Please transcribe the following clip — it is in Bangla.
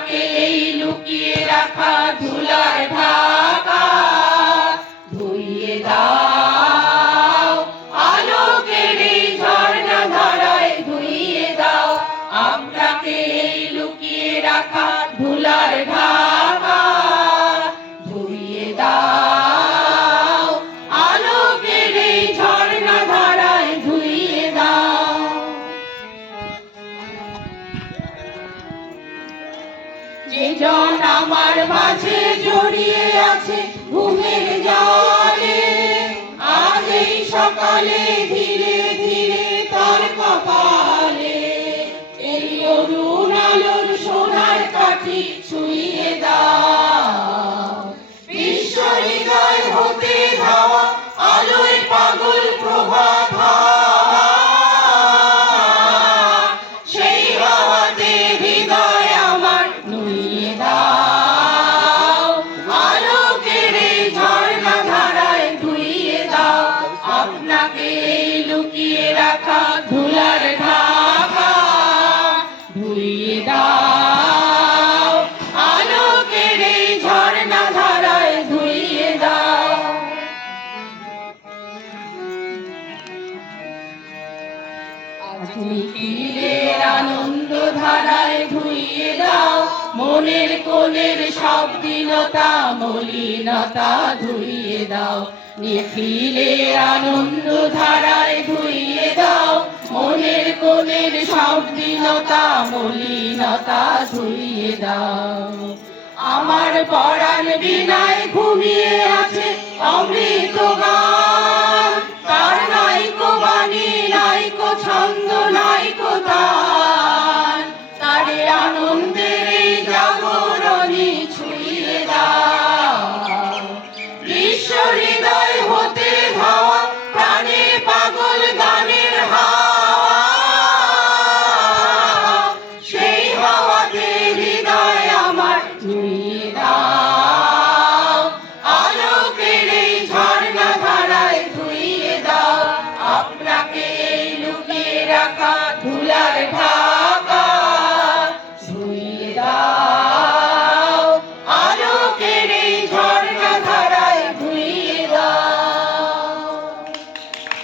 আপনাকে এই লুকিয়ে রাখা ধুলার ঢাকা ধুইয়ে দাও, আলোকের এই ঝর্ণা ধারায় ধুইয়ে দাও। আপনাকে এই লুকিয়ে রাখা ধুলার ঢাকা ধুইয়ে দাও, আলোকের এই ঝর্ণা ধারায় ধুইয়ে দাও। যে জন আমার মাঝে জড়িয়ে আছে ঘুমের জালে, আজ এই সকালে ধীরে ধীরে তার কপালে এই অরুণ আলোর সোনার কাঠি ছুঁয়ে দাও। বিশ্ব হৃদয় হতে ধাওয়া আলোয় পাগল প্রভাত সেই হাওয়াতে হৃদয় আমার নুইয়ে দাও, আলোকের এই ঝর্ণা ধারায় ধুইয়ে দাও। আপনাকে এই লুকিয়ে রাখা ধুলার ঢাকা ধুইয়ে দাও, আলোকের এই ঝর্ণা ধারায় ধুইয়ে দাও। আজ নিখিলের আনন্দ ধারায় ধুইয়ে দাও, মনের কোণের সব দীনতা মলিনতা ধুইয়ে দাও। নিখিলের আনন্দ ধারায় ধুইয়ে দাও, মনের কোণের সব দীনতা মলিনতা ধুইয়ে দাও। আমার পরাণ বিনায় ঘুমিয়ে আছে অমৃত গান, তার নাইকো বাণী নাইকো ছন্দ নাইকো তান, তারে আনন্দের এই জাগরণী ছুঁয়ে দাও। বিশ্ব হৃদয় হতে ধাওয়া প্রাণে পাগল গানের হাওয়া, সেই হাওয়াতে হৃদয় আমার ছুঁয়ে দাও, আলোকের এই ঝর্ণা ধারায় ধুইয়ে দাও। আপনাকে এই লুকিয়ে রাখা ধুলার ঢাকা